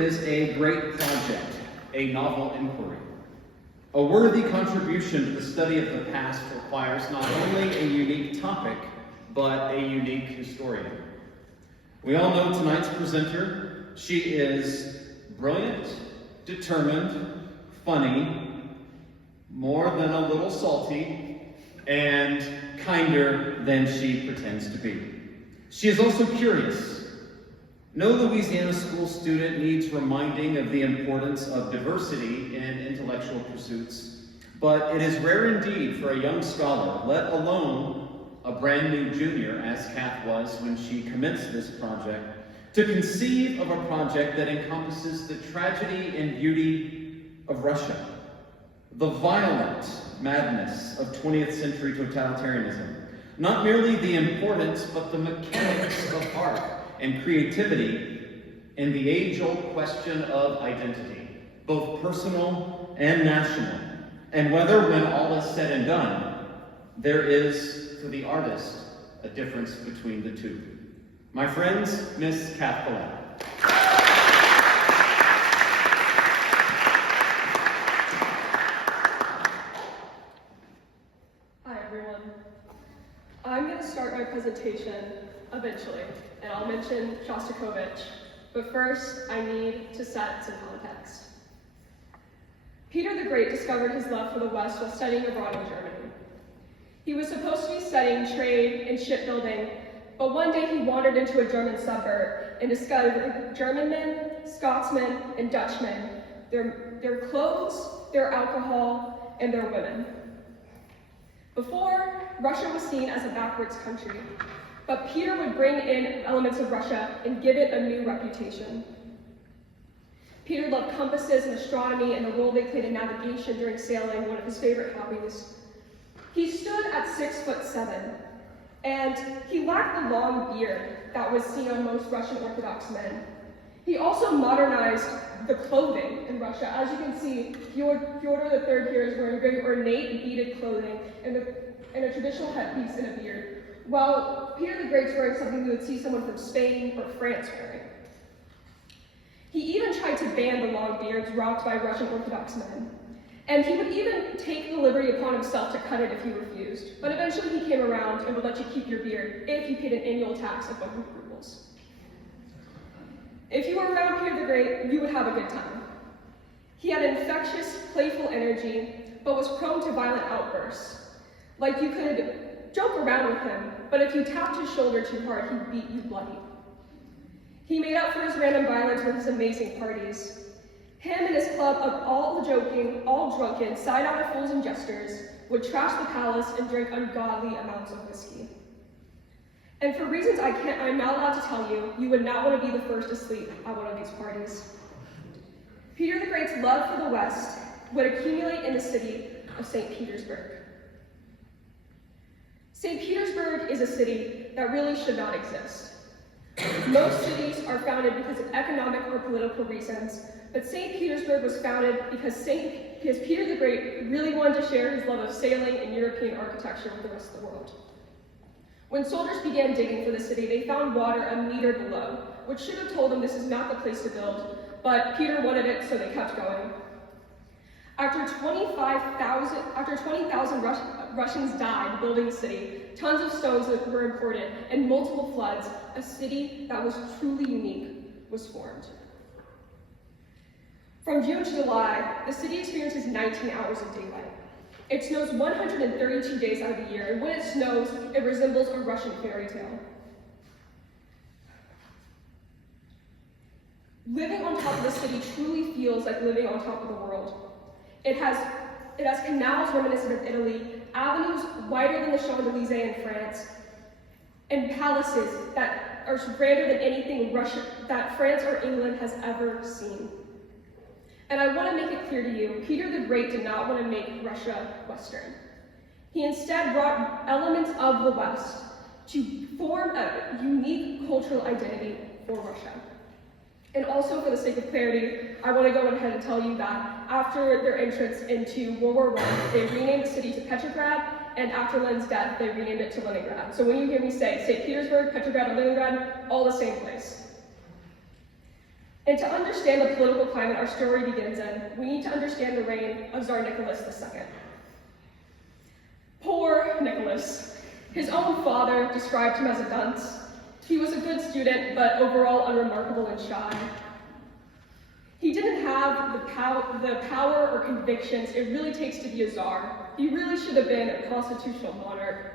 Is a great project, a novel inquiry. A worthy contribution to the study of the past requires not only a unique topic, but a unique historian. We all know tonight's presenter. She is brilliant, determined, funny, more than a little salty, and kinder than she pretends to be. She is also curious. No Louisiana school student needs reminding of the importance of diversity in intellectual pursuits, but it is rare indeed for a young scholar, let alone a brand new junior, as Kath was when she commenced this project, to conceive of a project that encompasses the tragedy and beauty of Russia, the violent madness of 20th century totalitarianism, not merely the importance, but the mechanics of art and creativity in the age-old question of identity, both personal and national, and whether, when all is said and done, there is, for the artist, a difference between the two. My friends, Miss Collette. Hi, everyone. I'm going to start my presentation eventually, and I'll mention Shostakovich, but first I need to set some context. Peter the Great discovered his love for the West while studying abroad in Germany. He was supposed to be studying trade and shipbuilding, but one day he wandered into a German suburb and discovered German men, Scotsmen, and Dutchmen, their clothes, their alcohol, and their women. Before, Russia was seen as a backwards country, but Peter would bring in elements of Russia and give it a new reputation. Peter loved compasses and astronomy and the role they played in navigation during sailing, one of his favorite hobbies. He stood at 6'7", and he lacked the long beard that was seen on most Russian Orthodox men. He also modernized the clothing in Russia. As you can see, Fyodor III here is wearing very ornate beaded clothing and a traditional headpiece and a beard, while Peter the Great's wearing something you would see someone from Spain or France wearing. He even tried to ban the long beards rocked by Russian Orthodox men, and he would even take the liberty upon himself to cut it if you refused. But eventually he came around and would let you keep your beard if you paid an annual tax of 100 rubles. If you were around Peter the Great, you would have a good time. He had infectious, playful energy, but was prone to violent outbursts. Like, you could joke around with him, but if you tapped his shoulder too hard, he'd beat you bloody. He made up for his random violence with his amazing parties. Him and his club of all joking, all drunken, side-eyed fools and jesters would trash the palace and drink ungodly amounts of whiskey. And for reasons I'm not allowed to tell you, you would not want to be the first to sleep at one of these parties. Peter the Great's love for the West would accumulate in the city of St. Petersburg. St. Petersburg is a city that really should not exist. Most cities are founded because of economic or political reasons, but St. Petersburg was founded because Peter the Great really wanted to share his love of sailing and European architecture with the rest of the world. When soldiers began digging for the city, they found water a meter below, which should have told them this is not the place to build, but Peter wanted it, so they kept going. After 20,000 Russians died building the city, tons of stones were imported, and multiple floods, a city that was truly unique was formed. From June to July, the city experiences 19 hours of daylight. It snows 132 days out of the year, and when it snows, it resembles a Russian fairy tale. Living on top of the city truly feels like living on top of the world. It has canals reminiscent of Italy, avenues wider than the Champs-Élysées in France, and palaces that are grander than anything that France or England has ever seen. And I want to make it clear to you, Peter the Great did not want to make Russia Western. He instead brought elements of the West to form a unique cultural identity for Russia. And also, for the sake of clarity, I want to go ahead and tell you that after their entrance into World War I, they renamed the city to Petrograd, and after Lenin's death, they renamed it to Leningrad. So when you hear me say St. Petersburg, Petrograd, and Leningrad, all the same place. And to understand the political climate our story begins in, we need to understand the reign of Tsar Nicholas II. Poor Nicholas. His own father described him as a dunce. He was a good student, but overall unremarkable and shy. He didn't have the power or convictions it really takes to be a czar. He really should have been a constitutional monarch.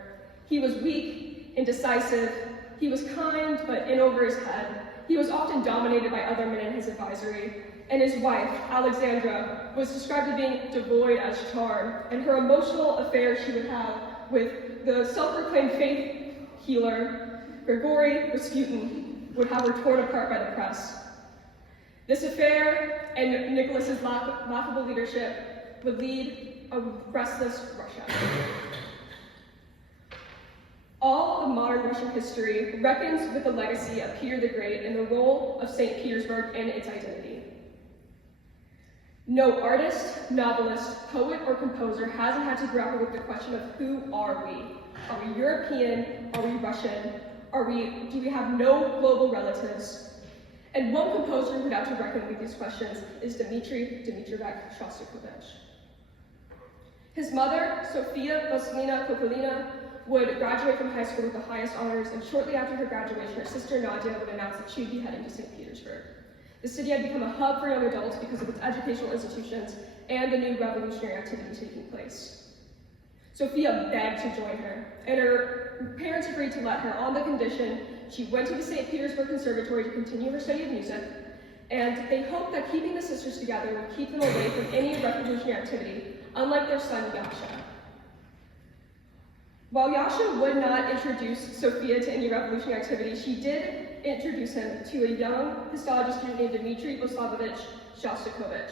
He was weak, indecisive. He was kind, but in over his head. He was often dominated by other men in his advisory. And his wife, Alexandra, was described as being devoid as charm, and her emotional affairs she would have with the self-proclaimed faith healer, Grigory Rasputin, would have her torn apart by the press. This affair and Nicholas's laughable leadership would lead a restless Russia. All of modern Russian history reckons with the legacy of Peter the Great and the role of St. Petersburg in its identity. No artist, novelist, poet, or composer hasn't had to grapple with the question of who are we? Are we European? Are we Russian? Do we have no global relatives? And one composer who would have to reckon with these questions is Dmitri Dmitrievich Shostakovich. His mother, Sofia Vasilina Kokolina, would graduate from high school with the highest honors, and shortly after her graduation, her sister Nadia would announce that she would be heading to St. Petersburg. The city had become a hub for young adults because of its educational institutions and the new revolutionary activity taking place. Sophia begged to join her, and her parents agreed to let her on the condition she went to the St. Petersburg Conservatory to continue her study of music, and they hoped that keeping the sisters together would keep them away from any revolutionary activity, unlike their son Yasha. While Yasha would not introduce Sophia to any revolutionary activity, she did introduce him to a young histology student named Dmitri Oslavovich Shostakovich.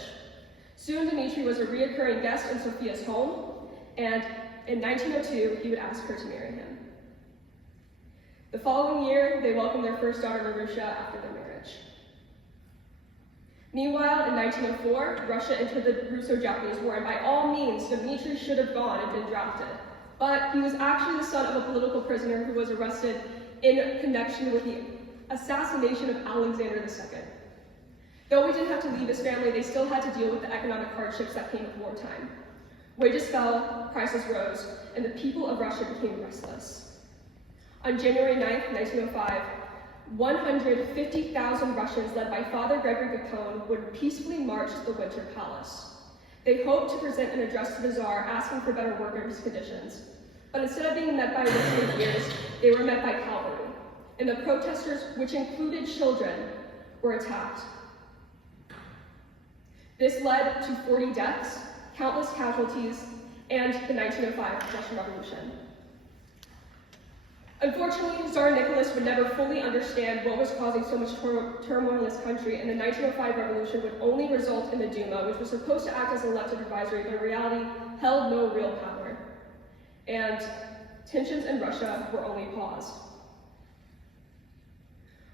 Soon Dmitri was a reoccurring guest in Sophia's home, and in 1902, he would ask her to marry him. The following year, they welcomed their first daughter, Marusha, after their marriage. Meanwhile, in 1904, Russia entered the Russo-Japanese War, and by all means, Dmitri should have gone and been drafted. But he was actually the son of a political prisoner who was arrested in connection with the assassination of Alexander II. Though he didn't have to leave his family, they still had to deal with the economic hardships that came with wartime. Wages fell, prices rose, and the people of Russia became restless. On January 9th, 1905, 150,000 Russians led by Father Gregory Capstone would peacefully march to the Winter Palace. They hoped to present an address to the Tsar asking for better workers' conditions. But instead of being met by listening ears, they were met by cavalry. And the protesters, which included children, were attacked. This led to 40 deaths, countless casualties, and the 1905 Russian Revolution. Unfortunately, Tsar Nicholas would never fully understand what was causing so much turmoil in his country, and the 1905 revolution would only result in the Duma, which was supposed to act as an elected advisory, but in reality held no real power. And tensions in Russia were only paused.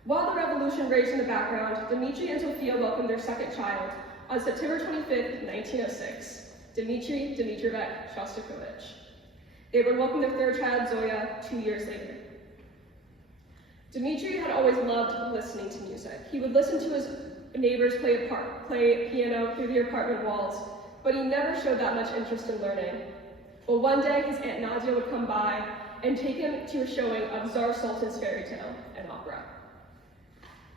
While the revolution raged in the background, Dmitri and Sofia welcomed their second child on September 25th, 1906, Dmitri Dmitrievich Shostakovich. They would welcome their third child, Zoya, 2 years later. Dmitri had always loved listening to music. He would listen to his neighbors play piano through the apartment walls, but he never showed that much interest in learning. Well, one day his Aunt Nadia would come by and take him to a showing of Tsar Sultan's fairy tale, an opera.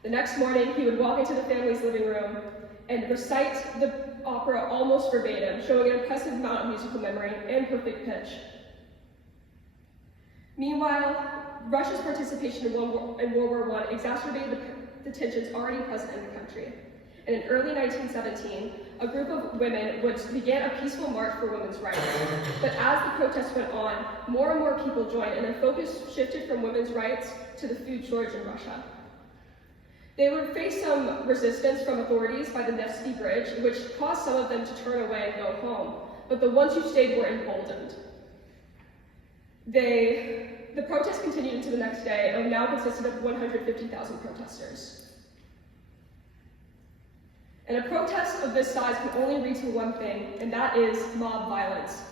The next morning, he would walk into the family's living room and recite the opera almost verbatim, showing an impressive amount of musical memory and perfect pitch. Meanwhile, Russia's participation in World War I exacerbated the tensions already present in the country. And in early 1917, a group of women began a peaceful march for women's rights. But as the protests went on, more and more people joined, and their focus shifted from women's rights to the food shortage in Russia. They would face some resistance from authorities by the Nevsky Bridge, which caused some of them to turn away and go home. But the ones who stayed were emboldened. The protests continued into the next day and now consisted of 150,000 protesters. And a protest of this size can only lead to one thing, and that is mob violence.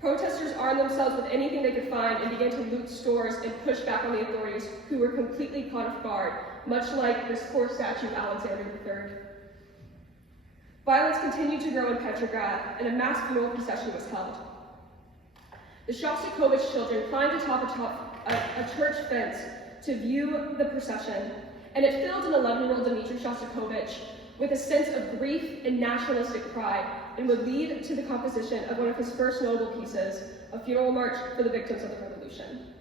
Protesters armed themselves with anything they could find and began to loot stores and push back on the authorities, who were completely caught off guard much like this poor statue of Alexander III. Violence continued to grow in Petrograd, and a mass funeral procession was held. The Shostakovich children climbed atop a church fence to view the procession, and it filled an 11-year-old Dmitry Shostakovich with a sense of grief and nationalistic pride, and would lead to the composition of one of his first notable pieces, a funeral march for the victims of the revolution.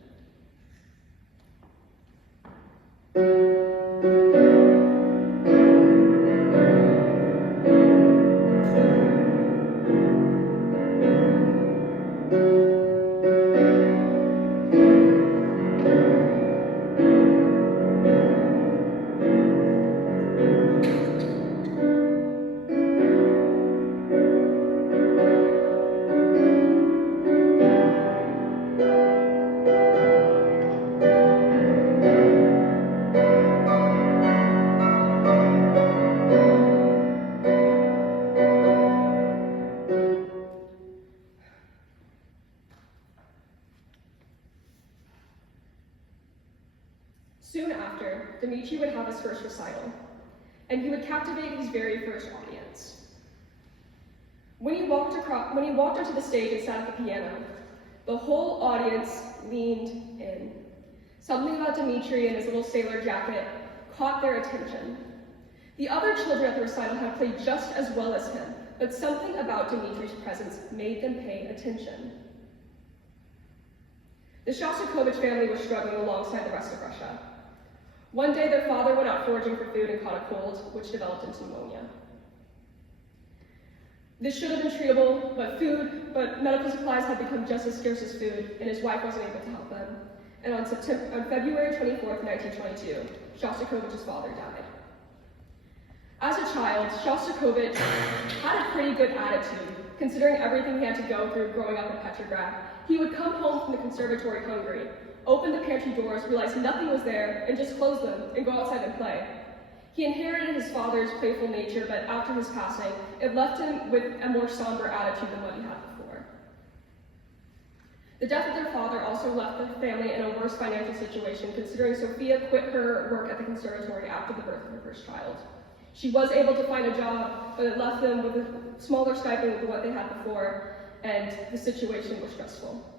Soon after, Dmitry would have his first recital, and he would captivate his very first audience. When he walked onto the stage and sat at the piano, the whole audience leaned in. Something about Dmitry and his little sailor jacket caught their attention. The other children at the recital had played just as well as him, but something about Dmitry's presence made them pay attention. The Shostakovich family was struggling alongside the rest of Russia. One day, their father went out foraging for food and caught a cold, which developed into pneumonia. This should have been treatable, but medical supplies had become just as scarce as food, and his wife wasn't able to help him. And on February 24th, 1922, Shostakovich's father died. As a child, Shostakovich had a pretty good attitude, considering everything he had to go through growing up in Petrograd. He would come home from the conservatory hungry, open the pantry doors, realize nothing was there, and just close them and go outside and play. He inherited his father's playful nature, but after his passing, it left him with a more somber attitude than what he had before. The death of their father also left the family in a worse financial situation, considering Sophia quit her work at the conservatory after the birth of her first child. She was able to find a job, but it left them with a smaller stipend than what they had before, and the situation was stressful.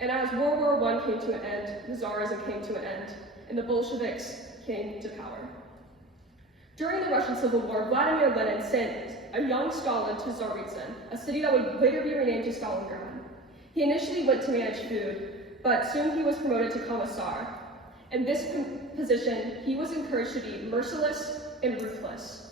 And as World War I came to an end, the Tsarism came to an end, and the Bolsheviks came to power. During the Russian Civil War, Vladimir Lenin sent a young Stalin to Tsaritsyn, a city that would later be renamed to Stalingrad. He initially went to manage food, but soon he was promoted to commissar. In this position, he was encouraged to be merciless and ruthless.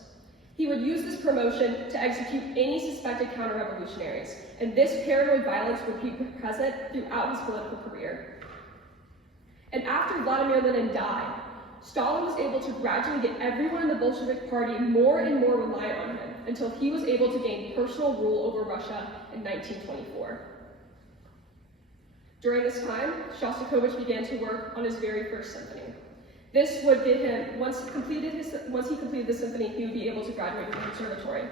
He would use this promotion to execute any suspected counter-revolutionaries, and this paranoid violence would be present throughout his political career. And after Vladimir Lenin died, Stalin was able to gradually get everyone in the Bolshevik Party more and more reliant on him until he was able to gain personal rule over Russia in 1924. During this time, Shostakovich began to work on his very first symphony. This would get him, once he completed the symphony, he would be able to graduate from the conservatory.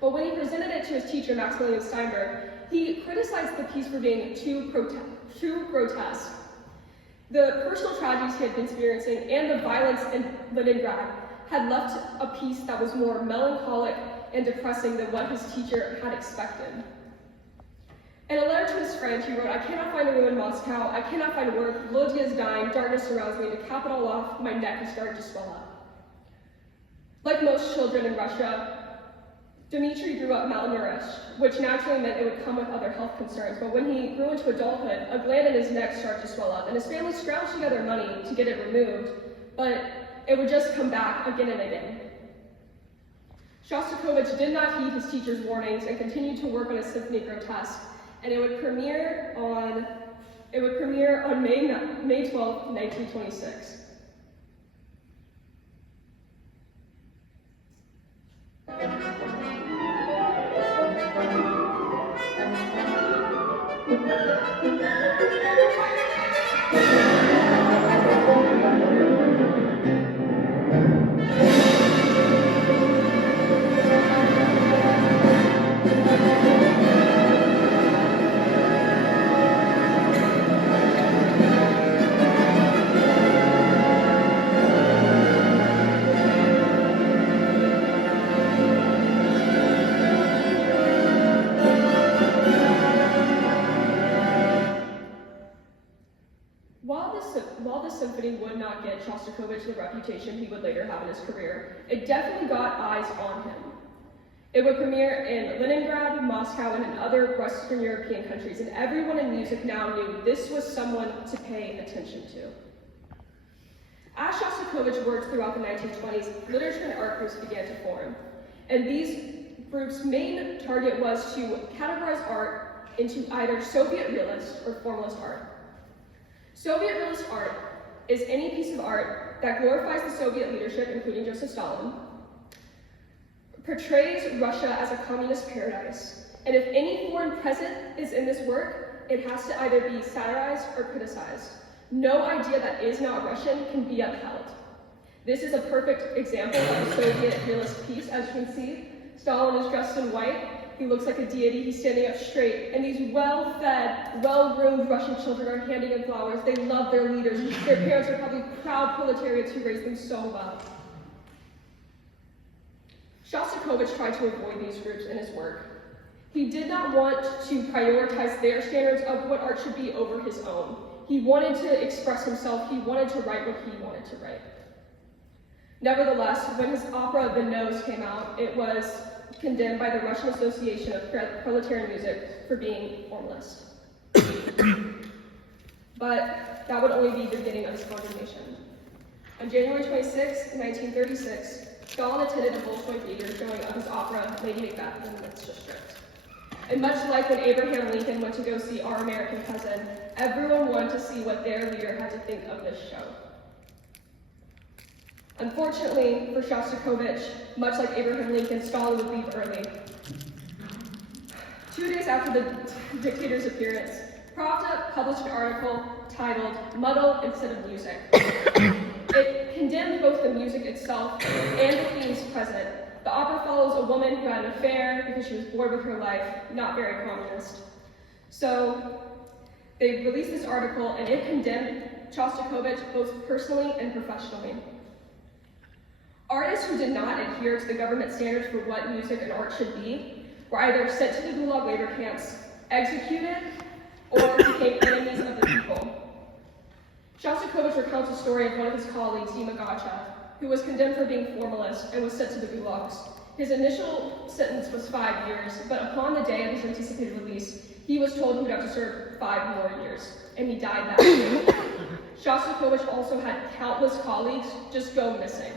But when he presented it to his teacher, Maximilian Steinberg, he criticized the piece for being too grotesque. The personal tragedies he had been experiencing and the violence in Leningrad had left a piece that was more melancholic and depressing than what his teacher had expected. In a letter to his friend, he wrote, "I cannot find a room in Moscow, I cannot find work, Volodya is dying, darkness surrounds me, to cap it all off, my neck has started to swell up." Like most children in Russia, Dmitry grew up malnourished, which naturally meant it would come with other health concerns, but when he grew into adulthood, a gland in his neck started to swell up, and his family scrounged together money to get it removed, but it would just come back again and again. Shostakovich did not heed his teacher's warnings and continued to work on his symphony Grotesque, and it would premiere on May 12, 1926. not get Shostakovich the reputation he would later have in his career, it definitely got eyes on him. It would premiere in Leningrad, Moscow, and in other Western European countries, and everyone in music now knew this was someone to pay attention to. As Shostakovich worked throughout the 1920s, literature and art groups began to form, and these groups' main target was to categorize art into either Soviet realist or formalist art. Soviet realist art is any piece of art that glorifies the Soviet leadership, including Joseph Stalin, portrays Russia as a communist paradise, and if any foreign presence is in this work, it has to either be satirized or criticized. No idea that is not Russian can be upheld. This is a perfect example of a Soviet realist piece. As you can see, Stalin is dressed in white. He looks like a deity. He's standing up straight. And these well-fed, well-groomed Russian children are handing him flowers. They love their leaders. Their parents are probably proud proletariats who raised them so well. Shostakovich tried to avoid these groups in his work. He did not want to prioritize their standards of what art should be over his own. He wanted to express himself. He wanted to write what he wanted to write. Nevertheless, when his opera The Nose came out, it was condemned by the Russian Association of Proletarian Music for being formalist. But that would only be the beginning of his condemnation. On January 26, 1936, Stalin attended a Bolshoi theater showing of his opera Lady Macbeth in the district. And much like when Abraham Lincoln went to go see Our American Cousin, everyone wanted to see what their leader had to think of this show. Unfortunately for Shostakovich, much like Abraham Lincoln, Stalin would leave early. 2 days after the dictator's appearance, Pravda published an article titled "Muddle Instead of Music." It condemned both the music itself and the themes present. The opera follows a woman who had an affair because she was bored with her life, not very communist. So they released this article and it condemned Shostakovich both personally and professionally. Artists who did not adhere to the government standards for what music and art should be were either sent to the Gulag labor camps, executed, or became enemies of the people. Shostakovich recounts the story of one of his colleagues, Dima Gacha, who was condemned for being formalist and was sent to the gulags. His initial sentence was 5 years, but upon the day of his anticipated release, he was told he would have to serve 5 more years, and he died that day. Shostakovich also had countless colleagues just go missing.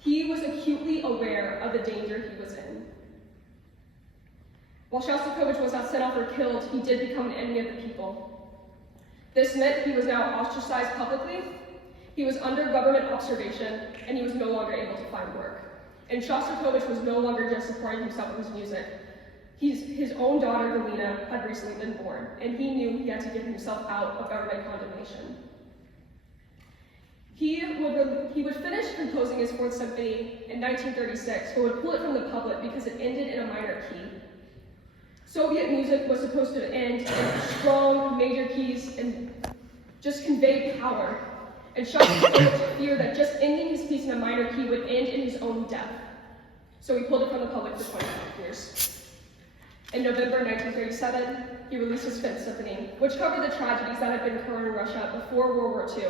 He was acutely aware of the danger he was in. While Shostakovich was not sent off or killed, he did become an enemy of the people. This meant he was now ostracized publicly, he was under government observation, and he was no longer able to find work. And Shostakovich was no longer just supporting himself with his music. His own daughter, Galina, had recently been born, and he knew he had to get himself out of government condemnation. He would finish composing his Fourth Symphony in 1936, but would pull it from the public because it ended in a minor key. Soviet music was supposed to end in strong major keys and just convey power. And Shostakovich feared that just ending his piece in a minor key would end in his own death. So he pulled it from the public for 25 years. In November 1937, he released his Fifth Symphony, which covered the tragedies that had been occurring in Russia before World War II.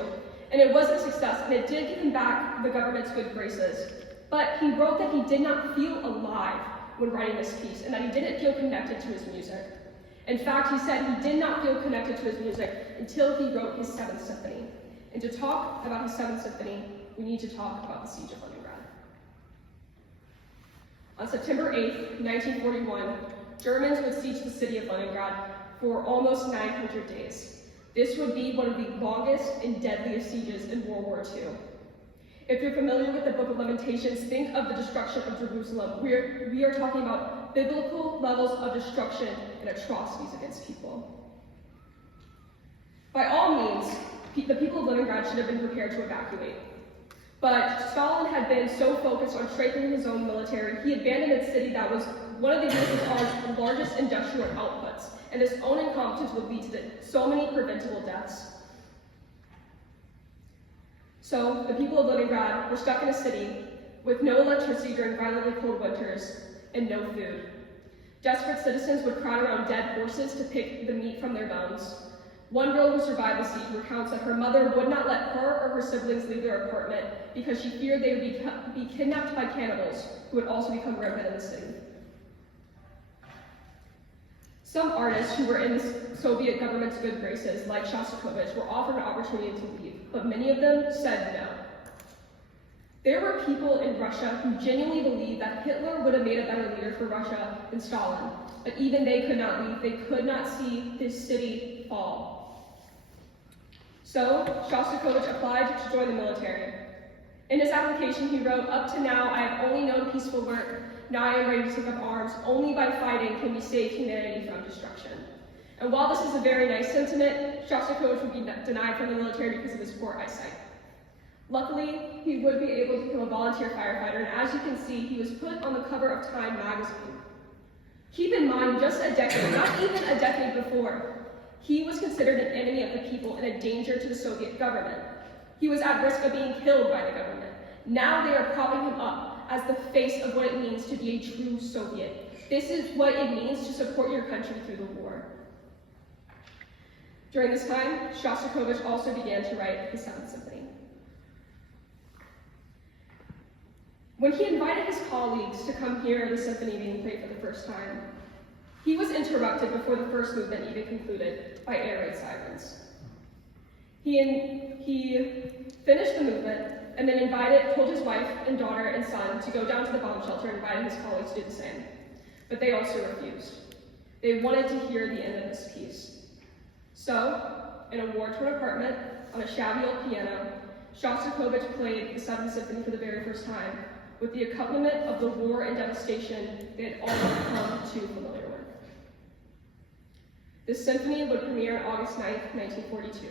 And it was a success, and it did give him back the government's good graces. But he wrote that he did not feel alive when writing this piece, and that he didn't feel connected to his music. In fact, he said he did not feel connected to his music until he wrote his Seventh Symphony. And to talk about his Seventh Symphony, we need to talk about the Siege of Leningrad. On September 8th, 1941, Germans would siege the city of Leningrad for almost 900 days. This would be one of the longest and deadliest sieges in World War II. If you're familiar with the Book of Lamentations, think of the destruction of Jerusalem. We are talking about biblical levels of destruction and atrocities against people. By all means, the people of Leningrad should have been prepared to evacuate. But Stalin had been so focused on strengthening his own military, he abandoned a city that was one of the USSR's largest industrial outputs, and this own incompetence would lead to so many preventable deaths. So the people of Leningrad were stuck in a city with no electricity during violently cold winters and no food. Desperate citizens would crowd around dead horses to pick the meat from their bones. One girl who survived the siege recounts that her mother would not let her or her siblings leave their apartment because she feared they would be kidnapped by cannibals who would also become rampant in the city. Some artists who were in the Soviet government's good graces, like Shostakovich, were offered an opportunity to leave, but many of them said no. There were people in Russia who genuinely believed that Hitler would have made a better leader for Russia than Stalin, but even they could not leave. They could not see this city fall. So, Shostakovich applied to join the military. In his application, he wrote, "Up to now, I have only known peaceful work. Now I am ready to take up arms. Only by fighting can we save humanity from destruction." And while this is a very nice sentiment, Shostakovich would be denied from the military because of his poor eyesight. Luckily, he would be able to become a volunteer firefighter, and as you can see, he was put on the cover of Time magazine. Keep in mind, just a decade, not even a decade before, he was considered an enemy of the people and a danger to the Soviet government. He was at risk of being killed by the government. Now they are propping him up as the face of what it means to be a true Soviet. This is what it means to support your country through the war. During this time, Shostakovich also began to write his Seventh Symphony. When he invited his colleagues to come hear the symphony being played for the first time, he was interrupted before the first movement even concluded by air raid sirens. He finished the movement and then told his wife and daughter and son to go down to the bomb shelter and invited his colleagues to do the same. But they also refused. They wanted to hear the end of this piece. So, in a war-torn apartment on a shabby old piano, Shostakovich played the Seventh Symphony for the very first time, with the accompaniment of the war and devastation they had all become too familiar with. This symphony would premiere on August 9th, 1942.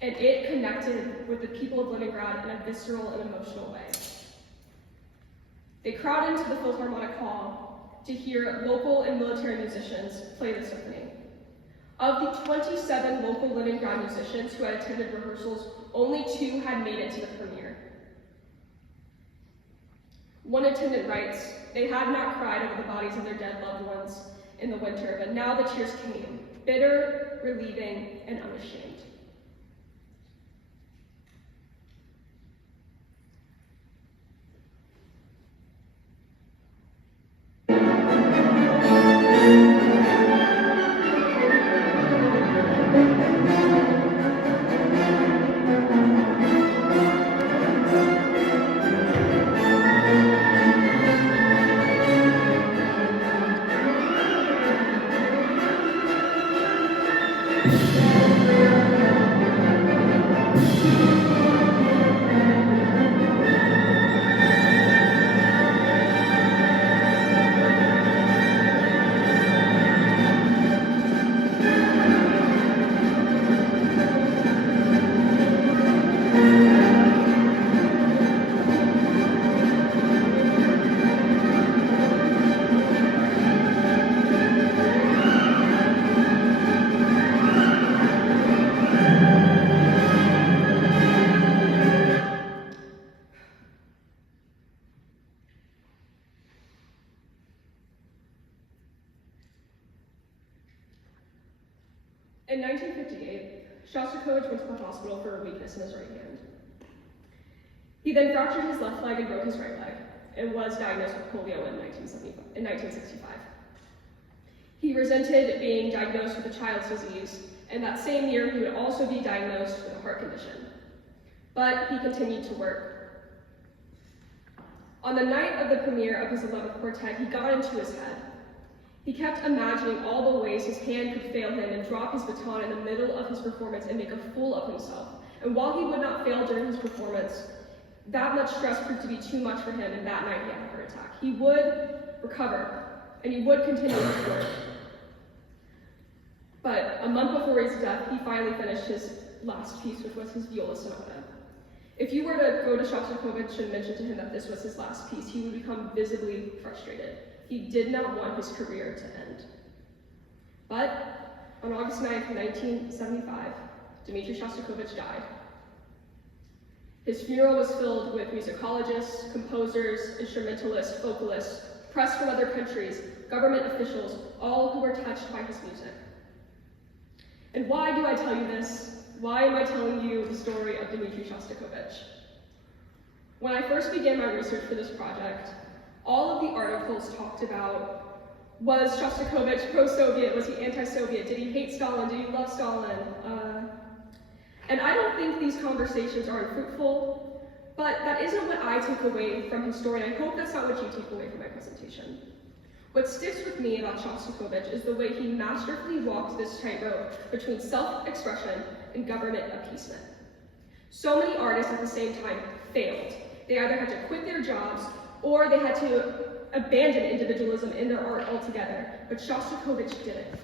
And it connected with the people of Leningrad in a visceral and emotional way. They crowded into the Philharmonic Hall to hear local and military musicians play the symphony. Of the 27 local Leningrad musicians who had attended rehearsals, only 2 had made it to the premiere. One attendant writes, "They had not cried over the bodies of their dead loved ones in the winter, but now the tears came, bitter, relieving, and unashamed." In 1958, Shostakovich went to the hospital for a weakness in his right hand. He then fractured his left leg and broke his right leg, and was diagnosed with polio in 1965. He resented being diagnosed with a child's disease, and that same year he would also be diagnosed with a heart condition. But he continued to work. On the night of the premiere of his 11th quartet, he got into his head. He kept imagining all the ways his hand could fail him and drop his baton in the middle of his performance and make a fool of himself. And while he would not fail during his performance, that much stress proved to be too much for him, and that night he had a heart attack. He would recover, and he would continue his work. But a month before his death, he finally finished his last piece, which was his viola sonata. If you were to go to Shostakovich and mention to him that this was his last piece, he would become visibly frustrated. He did not want his career to end. But on August 9th, 1975, Dmitri Shostakovich died. His funeral was filled with musicologists, composers, instrumentalists, vocalists, press from other countries, government officials, all who were touched by his music. And why do I tell you this? Why am I telling you the story of Dmitry Shostakovich? When I first began my research for this project, all of the articles talked about, was Shostakovich pro-Soviet? Was he anti-Soviet? Did he hate Stalin? Did he love Stalin? And I don't think these conversations are unfruitful, but that isn't what I take away from his story, and I hope that's not what you take away from my presentation. What sticks with me about Shostakovich is the way he masterfully walked this tightrope between self-expression and government appeasement. So many artists at the same time failed. They either had to quit their jobs or they had to abandon individualism in their art altogether, but Shostakovich didn't.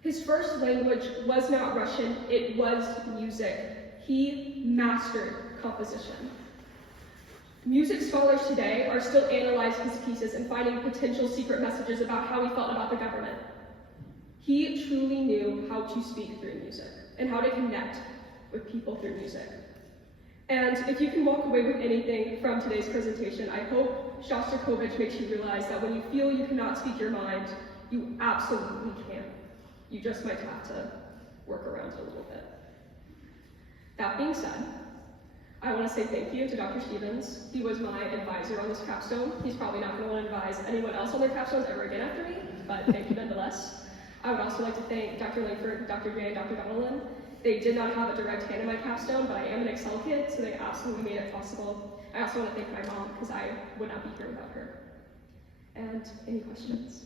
His first language was not Russian, it was music. He mastered composition. Music scholars today are still analyzing his pieces and finding potential secret messages about how he felt about the government. He truly knew how to speak through music and how to connect with people through music. And if you can walk away with anything from today's presentation, I hope Shostakovich makes you realize that when you feel you cannot speak your mind, you absolutely can. You just might have to work around it a little bit. That being said, I want to say thank you to Dr. Stevens. He was my advisor on this capstone. He's probably not going to want to advise anyone else on their capstones ever again after me, but thank you nonetheless. I would also like to thank Dr. Langford, Dr. J, and Dr. Donelin. They did not have a direct hand in my capstone, but I am an Excel kid, so they absolutely made it possible. I also want to thank my mom, because I would not be here without her. And any questions?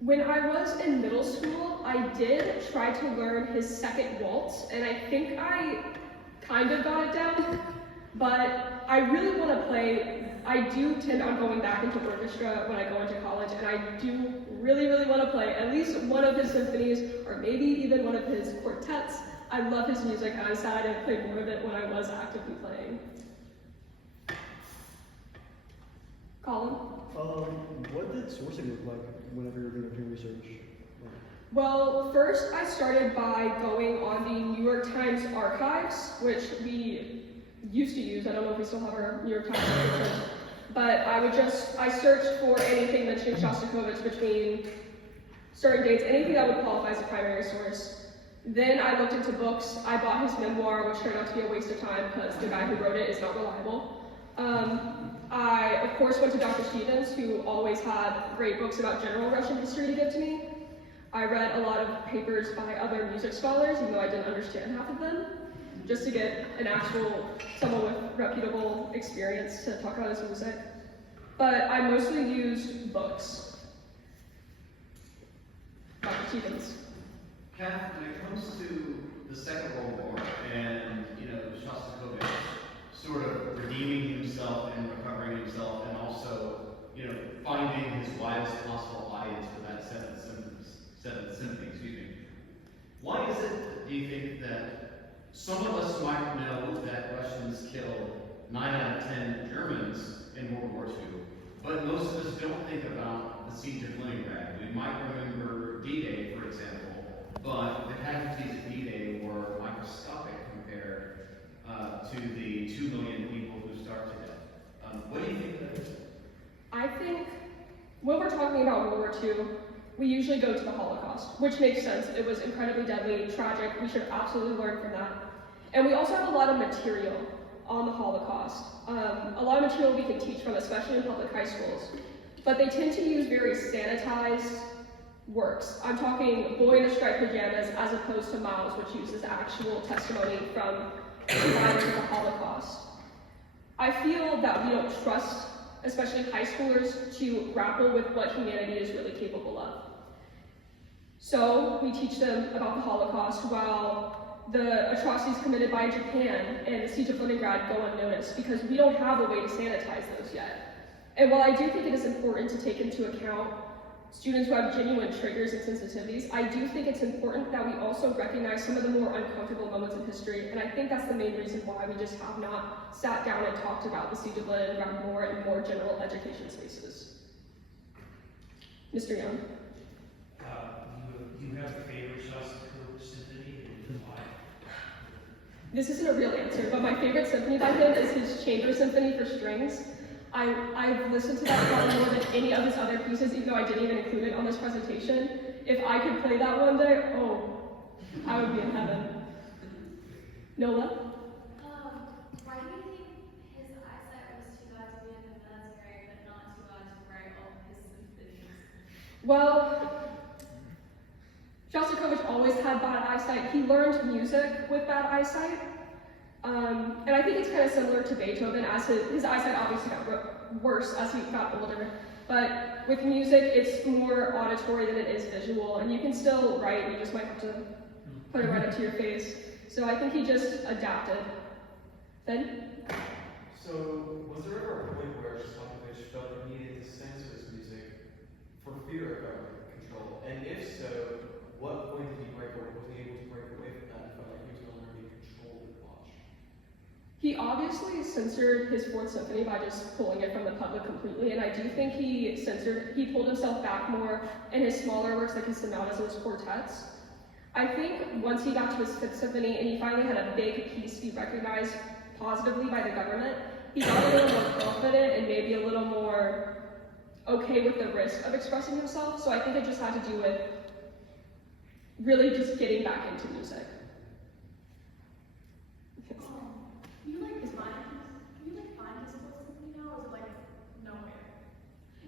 When I was in middle school, I did try to learn his second waltz, and I think I kind of got it down, but I really want to play. I do tend on going back into orchestra when I go into college, and I do really, really want to play at least one of his symphonies, or maybe even one of his quartets. I love his music, and I'm sad I didn't play more of it when I was actively playing. Colin? What did sourcing look like whenever you were doing research? Well, first I started by going on the New York Times archives, which we used to use. I don't know if we still have our New York Times subscription, but I searched for anything mentioning Shostakovich between certain dates, anything that would qualify as a primary source. Then I looked into books. I bought his memoir, which turned out to be a waste of time because the guy who wrote it is not reliable. I, of course, went to Dr. Stevens, who always had great books about general Russian history to give to me. I read a lot of papers by other music scholars, even though I didn't understand half of them, just to get someone with reputable experience to talk about his music. But I mostly used books. Dr. Stevens. Kath, when it comes to the Second World War and, Shostakovich sort of redeeming himself and recovering himself, and also, finding his widest possible audience for that Seventh Symphony, Why is it, do you think, that some of us might know that Russians killed 9 out of 10 Germans in World War II, but most of us don't think about the siege of Leningrad? We might remember D-Day, for example, but the casualties of D-Day were microscopic compared to the 2 million people who starved to death. What do you think that is? I think when we're talking about World War II, we usually go to the Holocaust, which makes sense. It was incredibly deadly, tragic. We should absolutely learn from that. And we also have a lot of material on the Holocaust. A lot of material we can teach from, especially in public high schools. But they tend to use very sanitized works. I'm talking Boy in the Striped Pajamas as opposed to Miles, which uses actual testimony from survivors of the Holocaust. I feel that we don't trust, especially high schoolers, to grapple with what humanity is really capable of. So we teach them about the Holocaust while the atrocities committed by Japan and the siege of Leningrad go unnoticed, because we don't have a way to sanitize those yet. And while I do think it is important to take into account students who have genuine triggers and sensitivities, I do think it's important that we also recognize some of the more uncomfortable moments in history, and I think that's the main reason why we just have not sat down and talked about the siege of Leningrad more in more general education spaces. Mr. Young. Do you have a favorite Shostakovich symphony and why? This isn't a real answer, but my favorite symphony by him is his Chamber Symphony for strings. I've listened to that probably more than any of his other pieces, even though I didn't even include it on this presentation. If I could play that one day, oh, I would be in heaven. Nola? Why do you think his eyesight was too bad to be in the military, but not too bad to write all his symphonies? Well, Shostakovich always had bad eyesight. He learned music with bad eyesight. And I think it's kind of similar to Beethoven, as his eyesight obviously got worse as he got older. But with music, it's more auditory than it is visual, and you can still write, you just might have to put it right up to your face. So I think he just adapted. Ben? So, was there ever a point where Shostakovich felt he needed to censor his music for fear of government control? And if so, what point did he break away? Was he able to break away from that and felt like he was no longer being controlled and watched? He obviously censored his Fourth Symphony by just pulling it from the public completely, and I do think he pulled himself back more in his smaller works like his sonatas and his quartets. I think once he got to his Fifth Symphony and he finally had a big piece be recognized positively by the government, he got a little more confident and maybe a little more okay with the risk of expressing himself, so I think it just had to do with really just getting back into music. Can you find his Fourth Symphony now, or is it like nowhere?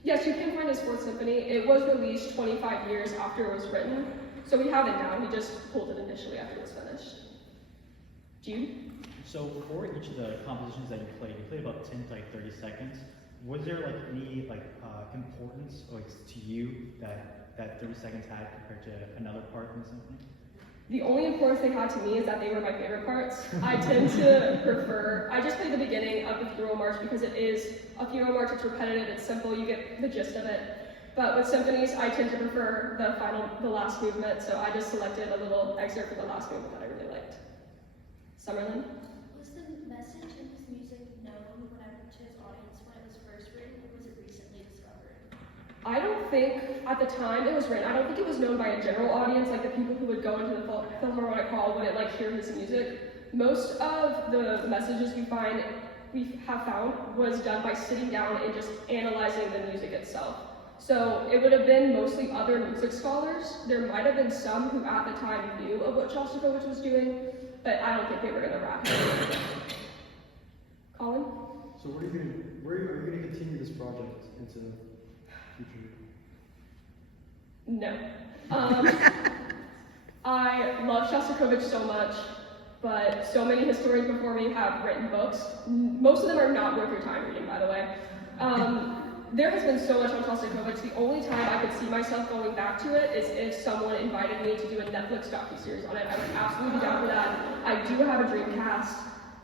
Yes, you can find his Fourth Symphony. It was released 25 years after it was written, so we have it now. He just pulled it initially after it was finished. Jude? So for each of the compositions that you played about 10 to like 30 seconds. Was there like any importance to you that 30 seconds had compared to another part in the symphony? The only importance they had to me is that they were my favorite parts. I tend to I just play the beginning of the funeral march because it is a funeral march, it's repetitive, it's simple, you get the gist of it. But with symphonies, I tend to prefer the last movement, so I just selected a little excerpt for the last movement that I really liked. Summerlin? Was the message in his music known to his audience when it was first written, or was it recently discovered? I don't think, at the time it was written, I don't think it was known by a general audience, like the people who would go into the Philharmonic Hall wouldn't hear his music. Most of the messages we have found was done by sitting down and just analyzing the music itself. So it would have been mostly other music scholars. There might have been some who at the time knew of what Shostakovich was doing, but I don't think they were going to rap it. Colin? So are you going to continue this project into the future? No. I love Shostakovich so much, but so many historians before me have written books. Most of them are not worth your time reading, by the way. There has been so much on Shostakovich. The only time I could see myself going back to it is if someone invited me to do a Netflix docuseries on it. I would absolutely be down for that. I do have a Dreamcast,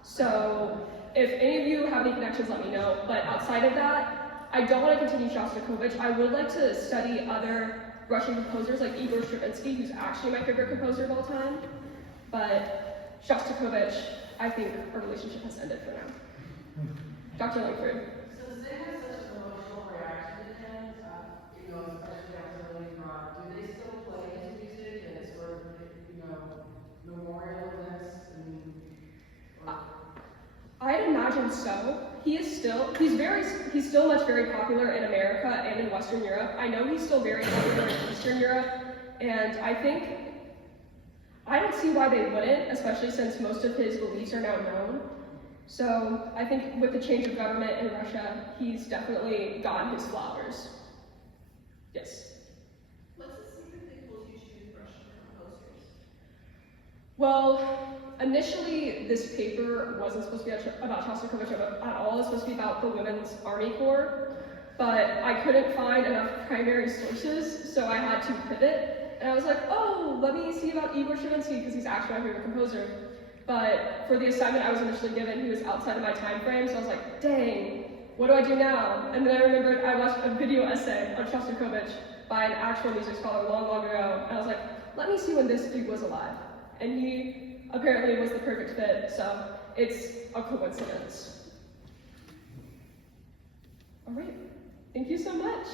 so if any of you have any connections, let me know. But outside of that, I don't want to continue Shostakovich. I would like to study other Russian composers like Igor Stravinsky, who's actually my favorite composer of all time. But Shostakovich, I think our relationship has ended for now. Dr. Langford. So Zig has such an emotional reaction to him, especially after leaving rock. Do they still play his music and sort of, memorial events? I'd imagine so. He's still much very popular in America and in Western Europe. I know he's still very popular in Eastern Europe, and I don't see why they wouldn't, especially since most of his beliefs are now known. So I think with the change of government in Russia, he's definitely gotten his flowers. Yes? What's the secret that pulls you to choose Russian composers? Well, initially this paper wasn't supposed to be about Shostakovich at all. It was supposed to be about the Women's Army Corps, but I couldn't find enough primary sources, so I had to pivot. And I was like, oh, let me see about Igor Stravinsky, because he's actually my favorite composer. But for the assignment I was initially given, he was outside of my time frame, so I was like, dang, what do I do now? And then I remembered I watched a video essay on Shostakovich by an actual music scholar long, long ago, and I was like, let me see when this dude was alive. And he apparently was the perfect fit, so it's a coincidence. All right, thank you so much.